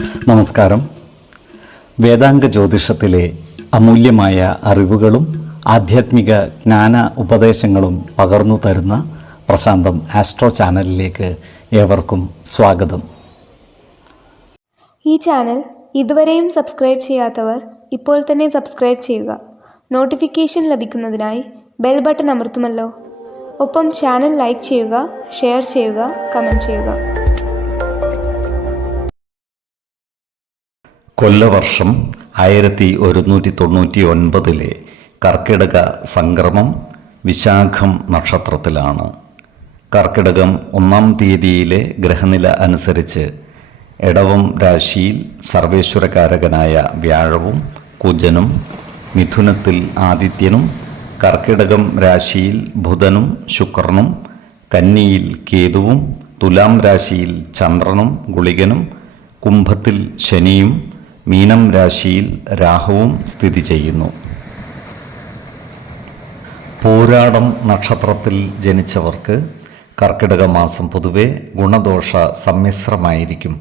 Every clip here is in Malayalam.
നമസ്കാരം. വേദാംഗ ജ്യോതിഷത്തിലെ അമൂല്യമായ അറിവുകളും ആധ്യാത്മിക ജ്ഞാന ഉപദേശങ്ങളും പകർന്നു തരുന്ന പ്രശാന്തം ആസ്ട്രോ ചാനലിലേക്ക് ഏവർക്കും സ്വാഗതം. ഈ ചാനൽ ഇതുവരെയും സബ്സ്ക്രൈബ് ചെയ്യാത്തവർ ഇപ്പോൾ തന്നെ സബ്സ്ക്രൈബ് ചെയ്യുക. നോട്ടിഫിക്കേഷൻ ലഭിക്കുന്നതിനായി ബെൽ ബട്ടൺ അമർത്തുമല്ലോ. ഒപ്പം ചാനൽ ലൈക്ക് ചെയ്യുക, ഷെയർ ചെയ്യുക, കമൻറ്റ് ചെയ്യുക. കൊല്ലവർഷം 1199 കർക്കിടക സംക്രമം വിശാഖം നക്ഷത്രത്തിലാണ്. കർക്കിടകം 1-ാം തീയതിയിലെ ഗ്രഹനില അനുസരിച്ച് എടവം രാശിയിൽ സർവേശ്വരകാരകനായ വ്യാഴവും കുജനും, മിഥുനത്തിൽ ആദിത്യനും, കർക്കിടകം രാശിയിൽ ബുധനും ശുക്രനും, കന്നിയിൽ കേതുവും, തുലാം രാശിയിൽ ചന്ദ്രനും ഗുളികനും, കുംഭത്തിൽ ശനിയും, മീനം രാശിയിൽ രാഹുവും സ്ഥിതി ചെയ്യുന്നു. പൂരാടം നക്ഷത്രത്തിൽ ജനിച്ചവർക്ക് കർക്കിടക മാസം പൊതുവെ ഗുണദോഷ സമ്മിശ്രമായിരിക്കും.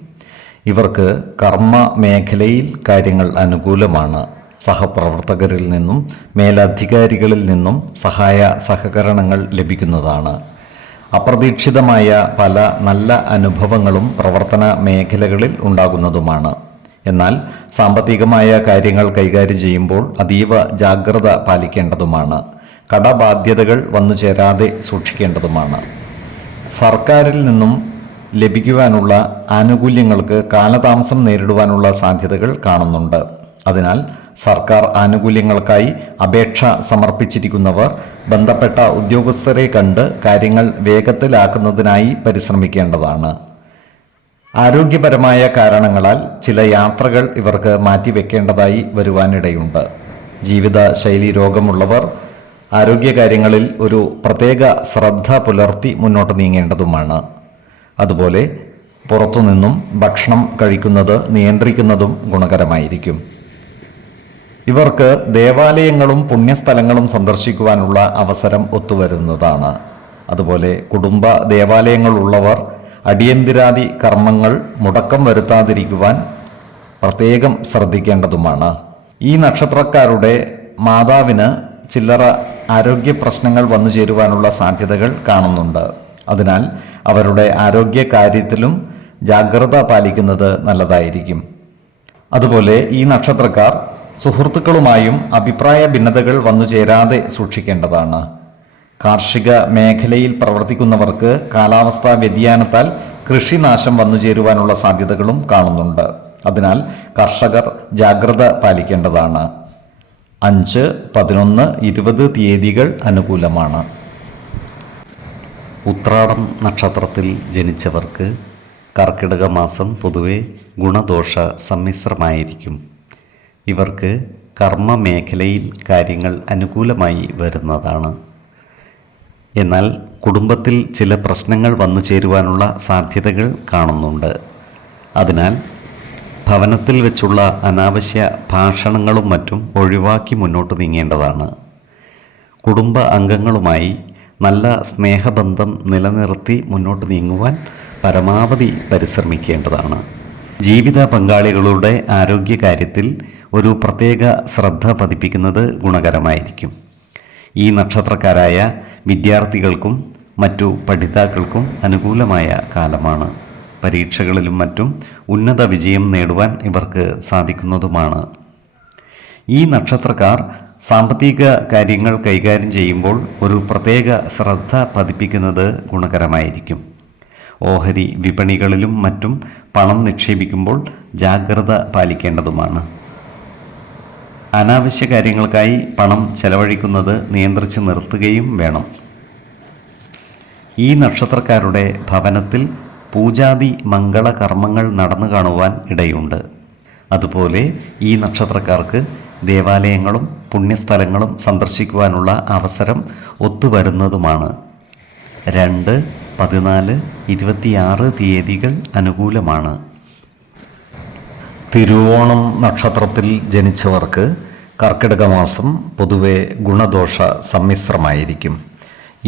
ഇവർക്ക് കർമ്മ മേഖലയിൽ കാര്യങ്ങൾ അനുകൂലമാണ്. സഹപ്രവർത്തകരിൽ നിന്നും മേലധികാരികളിൽ നിന്നും സഹായ സഹകരണങ്ങൾ ലഭിക്കുന്നതാണ്. അപ്രതീക്ഷിതമായ പല നല്ല അനുഭവങ്ങളും പ്രവർത്തന മേഖലകളിൽ ഉണ്ടാകുന്നതുമാണ്. എന്നാൽ സാമ്പത്തികമായ കാര്യങ്ങൾ കൈകാര്യം ചെയ്യുമ്പോൾ അതീവ ജാഗ്രത പാലിക്കേണ്ടതുമാണ്. കടബാധ്യതകൾ വന്നു ചേരാതെ സൂക്ഷിക്കേണ്ടതുമാണ്. സർക്കാരിൽ നിന്നും ലഭിക്കുവാനുള്ള ആനുകൂല്യങ്ങൾക്ക് കാലതാമസം നേരിടുവാനുള്ള സാധ്യതകൾ കാണുന്നുണ്ട്. അതിനാൽ സർക്കാർ ആനുകൂല്യങ്ങൾക്കായി അപേക്ഷ സമർപ്പിച്ചിരിക്കുന്നവർ ബന്ധപ്പെട്ട ഉദ്യോഗസ്ഥരെ കണ്ട് കാര്യങ്ങൾ വേഗത്തിലാക്കുന്നതിനായി പരിശ്രമിക്കേണ്ടതാണ്. ആരോഗ്യപരമായ കാരണങ്ങളാൽ ചില യാത്രകൾ ഇവർക്ക് മാറ്റിവെക്കേണ്ടതായി വരുവാനിടയുണ്ട്. ജീവിതശൈലി രോഗമുള്ളവർ ആരോഗ്യകാര്യങ്ങളിൽ ഒരു പ്രത്യേക ശ്രദ്ധ പുലർത്തി മുന്നോട്ട് നീങ്ങേണ്ടതുമാണ്. അതുപോലെ പുറത്തുനിന്നും ഭക്ഷണം കഴിക്കുന്നത് നിയന്ത്രിക്കുന്നതും ഗുണകരമായിരിക്കും. ഇവർക്ക് ദേവാലയങ്ങളും പുണ്യസ്ഥലങ്ങളും സന്ദർശിക്കുവാനുള്ള അവസരം ഒത്തുവരുന്നതാണ്. അതുപോലെ കുടുംബ ദേവാലയങ്ങളുള്ളവർ അടിയന്തിരാദി കർമ്മങ്ങൾ മുടക്കം വരുത്താതിരിക്കുവാൻ പ്രത്യേകം ശ്രദ്ധിക്കേണ്ടതുമാണ്. ഈ നക്ഷത്രക്കാരുടെ മാതാവിന് ചില്ലറ ആരോഗ്യ പ്രശ്നങ്ങൾ വന്നു ചേരുവാനുള്ള സാധ്യതകൾ കാണുന്നുണ്ട്. അതിനാൽ അവരുടെ ആരോഗ്യ കാര്യത്തിലും ജാഗ്രത പാലിക്കുന്നത് നല്ലതായിരിക്കും. അതുപോലെ ഈ നക്ഷത്രക്കാർ സുഹൃത്തുക്കളുമായും അഭിപ്രായ ഭിന്നതകൾ വന്നു ചേരാതെ സൂക്ഷിക്കേണ്ടതാണ്. കാർഷിക മേഖലയിൽ പ്രവർത്തിക്കുന്നവർക്ക് കാലാവസ്ഥാ വ്യതിയാനത്താൽ കൃഷിനാശം വന്നു ചേരുവാനുള്ള സാധ്യതകളും കാണുന്നുണ്ട്. അതിനാൽ കർഷകർ ജാഗ്രത പാലിക്കേണ്ടതാണ്. 5, 11, 20 തീയതികൾ അനുകൂലമാണ്. ഉത്രാടം നക്ഷത്രത്തിൽ ജനിച്ചവർക്ക് കർക്കിടക മാസം പൊതുവെ ഗുണദോഷ സമ്മിശ്രമായിരിക്കും. ഇവർക്ക് കർമ്മ മേഖലയിൽ കാര്യങ്ങൾ അനുകൂലമായി വരുന്നതാണ്. എന്നാൽ കുടുംബത്തിൽ ചില പ്രശ്നങ്ങൾ വന്നു ചേരുവാനുള്ള സാധ്യതകൾ കാണുന്നുണ്ട്. അതിനാൽ ഭവനത്തിൽ വെച്ചുള്ള അനാവശ്യ ഭാഷണങ്ങളും മറ്റും ഒഴിവാക്കി മുന്നോട്ട് നീങ്ങേണ്ടതാണ്. കുടുംബ അംഗങ്ങളുമായി നല്ല സ്നേഹബന്ധം നിലനിർത്തി മുന്നോട്ട് നീങ്ങുവാൻ പരമാവധി പരിശ്രമിക്കേണ്ടതാണ്. ജീവിത പങ്കാളികളുടെ ആരോഗ്യകാര്യത്തിൽ ഒരു പ്രത്യേക ശ്രദ്ധ പതിപ്പിക്കുന്നത് ഗുണകരമായിരിക്കും. ഈ നക്ഷത്രക്കാരായ വിദ്യാർത്ഥികൾക്കും മറ്റു പഠിതാക്കൾക്കും അനുകൂലമായ കാലമാണ്. പരീക്ഷകളിലും മറ്റും ഉന്നത വിജയം നേടുവാൻ ഇവർക്ക് സാധിക്കുന്നതുമാണ്. ഈ നക്ഷത്രക്കാർ സാമ്പത്തിക കാര്യങ്ങൾ കൈകാര്യം ചെയ്യുമ്പോൾ ഒരു പ്രത്യേക ശ്രദ്ധ പതിപ്പിക്കുന്നത് ഗുണകരമായിരിക്കും. ഓഹരി വിപണികളിലും മറ്റും പണം നിക്ഷേപിക്കുമ്പോൾ ജാഗ്രത പാലിക്കേണ്ടതുമാണ്. അനാവശ്യ കാര്യങ്ങൾക്കായി പണം ചെലവഴിക്കുന്നത് നിയന്ത്രിച്ച് നിർത്തുകയും വേണം. ഈ നക്ഷത്രക്കാരുടെ ഭവനത്തിൽ പൂജാതി മംഗളകർമ്മങ്ങൾ നടന്നു കാണുവാൻ ഇടയുണ്ട്. അതുപോലെ ഈ നക്ഷത്രക്കാർക്ക് ദേവാലയങ്ങളും പുണ്യസ്ഥലങ്ങളും സന്ദർശിക്കുവാനുള്ള അവസരം ഒത്തുവരുന്നതുമാണ്. 2, 14, 26 തീയതികൾ അനുകൂലമാണ്. തിരുവോണം നക്ഷത്രത്തിൽ ജനിച്ചവർക്ക് കർക്കിടക മാസം പൊതുവെ ഗുണദോഷ സമ്മിശ്രമായിരിക്കും.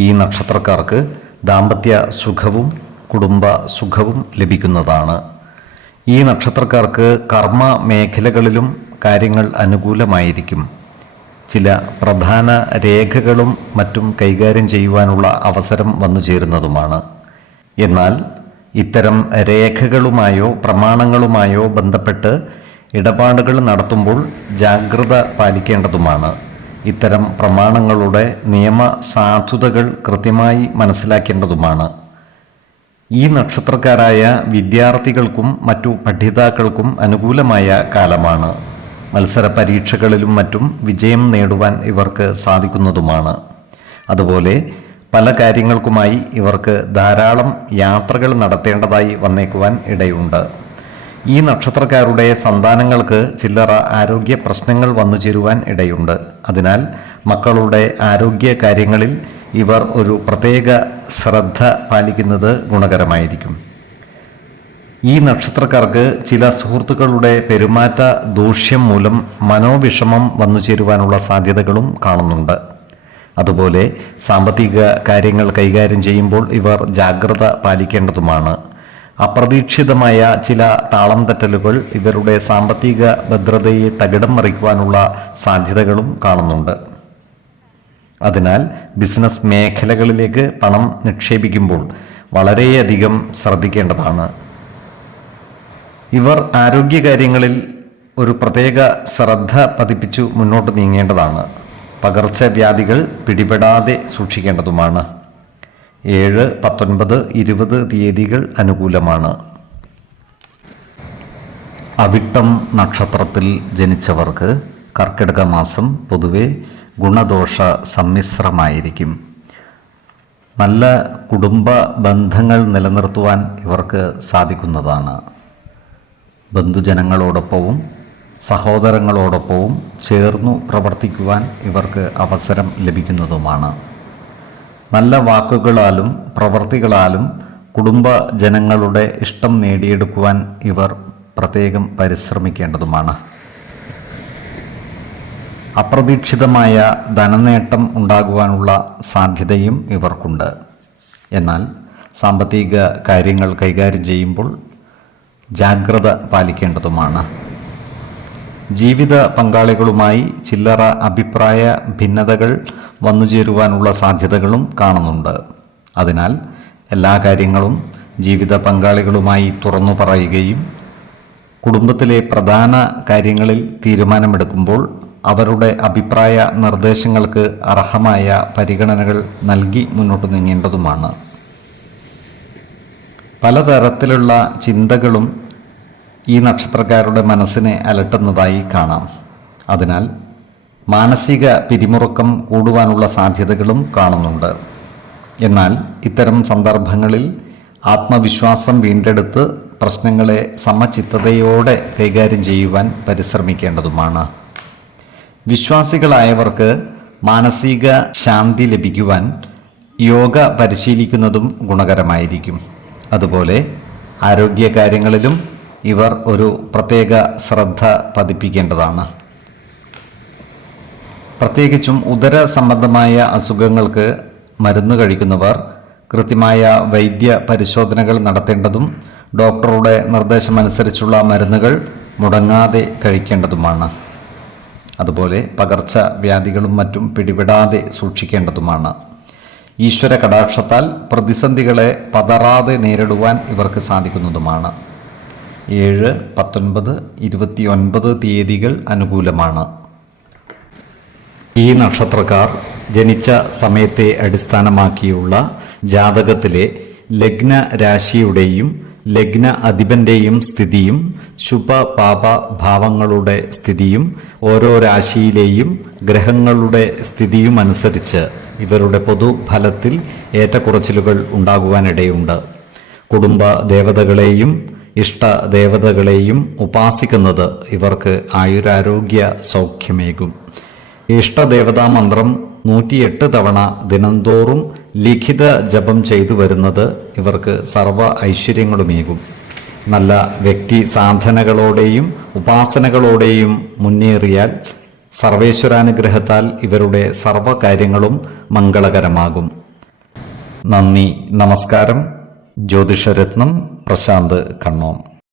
ഈ നക്ഷത്രക്കാർക്ക് ദാമ്പത്യ സുഖവും കുടുംബ സുഖവും ലഭിക്കുന്നതാണ്. ഈ നക്ഷത്രക്കാർക്ക് കർമ്മ മേഖലകളിലും കാര്യങ്ങൾ അനുകൂലമായിരിക്കും. ചില പ്രധാന രേഖകളും മറ്റും കൈകാര്യം ചെയ്യുവാനുള്ള അവസരം വന്നു ചേരുന്നതുമാണ്. എന്നാൽ ഇത്തരം രേഖകളുമായോ പ്രമാണങ്ങളുമായോ ബന്ധപ്പെട്ട് ഇടപാടുകൾ നടത്തുമ്പോൾ ജാഗ്രത പാലിക്കേണ്ടതുമാണ്. ഇത്തരം പ്രമാണങ്ങളുടെ നിയമസാധുതകൾ കൃത്യമായി മനസ്സിലാക്കേണ്ടതുമാണ്. ഈ നക്ഷത്രക്കാരായ വിദ്യാർത്ഥികൾക്കും മറ്റു പഠിതാക്കൾക്കും അനുകൂലമായ കാലമാണ്. മത്സര പരീക്ഷകളിലും മറ്റും വിജയം നേടുവാൻ ഇവർക്ക് സാധിക്കുന്നതുമാണ്. അതുപോലെ പല കാര്യങ്ങൾക്കുമായി ഇവർക്ക് ധാരാളം യാത്രകൾ നടത്തേണ്ടതായി വന്നേക്കുവാൻ ഇടയുണ്ട്. ഈ നക്ഷത്രക്കാരുടെ സന്താനങ്ങൾക്ക് ചില്ലറ ആരോഗ്യ പ്രശ്നങ്ങൾ വന്നു ചേരുവാൻ ഇടയുണ്ട്. അതിനാൽ മക്കളുടെ ആരോഗ്യ കാര്യങ്ങളിൽ ഇവർ ഒരു പ്രത്യേക ശ്രദ്ധ പാലിക്കുന്നത് ഗുണകരമായിരിക്കും. ഈ നക്ഷത്രക്കാർക്ക് ചില സുഹൃത്തുക്കളുടെ പെരുമാറ്റ ദൂഷ്യം മൂലം മനോവിഷമം വന്നു ചേരുവാനുള്ള സാധ്യതകളും കാണുന്നുണ്ട്. അതുപോലെ സാമ്പത്തിക കാര്യങ്ങൾ കൈകാര്യം ചെയ്യുമ്പോൾ ഇവർ ജാഗ്രത പാലിക്കേണ്ടതുമാണ്. അപ്രതീക്ഷിതമായ ചില താളം തെറ്റലുകൾ ഇവരുടെ സാമ്പത്തിക ഭദ്രതയെ തകിടം മറിക്കുവാനുള്ള സാധ്യതകളും കാണുന്നുണ്ട്. അതിനാൽ ബിസിനസ് മേഖലകളിലേക്ക് പണം നിക്ഷേപിക്കുമ്പോൾ വളരെയധികം ശ്രദ്ധിക്കേണ്ടതാണ്. ഇവർ ആരോഗ്യകാര്യങ്ങളിൽ ഒരു പ്രത്യേക ശ്രദ്ധ പതിപ്പിച്ചു മുന്നോട്ട് നീങ്ങേണ്ടതാണ്. പകർച്ചവ്യാധികൾ പിടിപെടാതെ സൂക്ഷിക്കേണ്ടതുമാണ്. 7, 19, 20 തീയതികൾ അനുകൂലമാണ്. അവിട്ടം നക്ഷത്രത്തിൽ ജനിച്ചവർക്ക് കർക്കിടക മാസം പൊതുവെ ഗുണദോഷ സമ്മിശ്രമായിരിക്കും. നല്ല കുടുംബ ബന്ധങ്ങൾ നിലനിർത്തുവാൻ ഇവർക്ക് സാധിക്കുന്നതാണ്. ബന്ധുജനങ്ങളോടൊപ്പവും സഹോദരങ്ങളോടൊപ്പവും ചേർന്നു പ്രവർത്തിക്കുവാൻ ഇവർക്ക് അവസരം ലഭിക്കുന്നതുമാണ്. നല്ല വാക്കുകളാലും പ്രവൃത്തികളാലും കുടുംബ ജനങ്ങളുടെ ഇഷ്ടം നേടിയെടുക്കുവാൻ ഇവർ പ്രത്യേകം പരിശ്രമിക്കേണ്ടതുമാണ്. അപ്രതീക്ഷിതമായ ധനനേട്ടം ഉണ്ടാകുവാനുള്ള സാധ്യതയും ഇവർക്കുണ്ട്. എന്നാൽ സാമ്പത്തിക കാര്യങ്ങൾ കൈകാര്യം ചെയ്യുമ്പോൾ ജാഗ്രത പാലിക്കേണ്ടതുമാണ്. ജീവിത പങ്കാളികളുമായി ചില്ലറ അഭിപ്രായ ഭിന്നതകൾ വന്നുചേരുവാനുള്ള സാധ്യതകളും കാണുന്നുണ്ട്. അതിനാൽ എല്ലാ കാര്യങ്ങളും ജീവിത പങ്കാളികളുമായി തുറന്നു പറയുകയും കുടുംബത്തിലെ പ്രധാന കാര്യങ്ങളിൽ തീരുമാനമെടുക്കുമ്പോൾ അവരുടെ അഭിപ്രായ നിർദ്ദേശങ്ങൾക്ക് അർഹമായ പരിഗണനകൾ നൽകി മുന്നോട്ട് നീങ്ങേണ്ടതുമാണ്. പലതരത്തിലുള്ള ചിന്തകളും ഈ നക്ഷത്രക്കാരുടെ മനസ്സിനെ അലട്ടുന്നതായി കാണാം. അതിനാൽ മാനസിക പിരിമുറുക്കം കൂടുവാനുള്ള സാധ്യതകളും കാണുന്നുണ്ട്. എന്നാൽ ഇത്തരം സന്ദർഭങ്ങളിൽ ആത്മവിശ്വാസം വീണ്ടെടുത്ത് പ്രശ്നങ്ങളെ സമചിത്തതയോടെ കൈകാര്യം ചെയ്യുവാൻ പരിശ്രമിക്കേണ്ടതുമാണ്. വിശ്വാസികളായവർക്ക് മാനസിക ശാന്തി ലഭിക്കുവാൻ യോഗ പരിശീലിക്കുന്നതും ഗുണകരമായിരിക്കും. അതുപോലെ ആരോഗ്യകാര്യങ്ങളിലും ഇവർ ഒരു പ്രത്യേക ശ്രദ്ധ പതിപ്പിക്കേണ്ടതാണ്. പ്രത്യേകിച്ചും ഉദര സംബന്ധമായ അസുഖങ്ങൾക്ക് മരുന്ന് കഴിക്കുന്നവർ കൃത്യമായ വൈദ്യ പരിശോധനകൾ നടത്തേണ്ടതും ഡോക്ടറുടെ നിർദ്ദേശമനുസരിച്ചുള്ള മരുന്നുകൾ മുടങ്ങാതെ കഴിക്കേണ്ടതുമാണ്. അതുപോലെ പകർച്ചവ്യാധികളും മറ്റും പിടിപെടാതെ സൂക്ഷിക്കേണ്ടതുമാണ്. ഈശ്വര കടാക്ഷത്താൽ പ്രതിസന്ധികളെ പതറാതെ നേരിടുവാൻ ഇവർക്ക് സാധിക്കുന്നതുമാണ്. 7, 19, 29 തീയതികൾ അനുകൂലമാണ്. ഈ നക്ഷത്രക്കാർ ജനിച്ച സമയത്തെ അടിസ്ഥാനമാക്കിയുള്ള ജാതകത്തിലെ ലഗ്ന രാശിയുടെയും ലഗ്ന അധിപന്റെയും സ്ഥിതിയും ശുഭ പാപ ഭാവങ്ങളുടെ സ്ഥിതിയും ഓരോ രാശിയിലെയും ഗ്രഹങ്ങളുടെ സ്ഥിതിയും അനുസരിച്ച് ഇവരുടെ പൊതുഫലത്തിൽ ഏറ്റക്കുറച്ചിലുകൾ ഉണ്ടാകുവാനിടയുണ്ട്. കുടുംബ ദേവതകളെയും ഇഷ്ടദേവതകളെയും ഉപാസിക്കുന്നത് ഇവർക്ക് ആയുരാരോഗ്യ സൗഖ്യമേകും. ഇഷ്ടദേവതാ മന്ത്രം 108 തവണ ദിനംതോറും ലിഖിത ജപം ചെയ്തു വരുന്നത് ഇവർക്ക് സർവ ഐശ്വര്യങ്ങളുമേകും. നല്ല വ്യക്തി സാധനകളോടെയും ഉപാസനകളോടെയും മുന്നേറിയാൽ സർവേശ്വരാനുഗ്രഹത്താൽ ഇവരുടെ സർവകാര്യങ്ങളും മംഗളകരമാകും. നന്ദി, നമസ്കാരം. ജ്യോതിഷരത്നം പ്രശാന്ത് കണ്ണോം.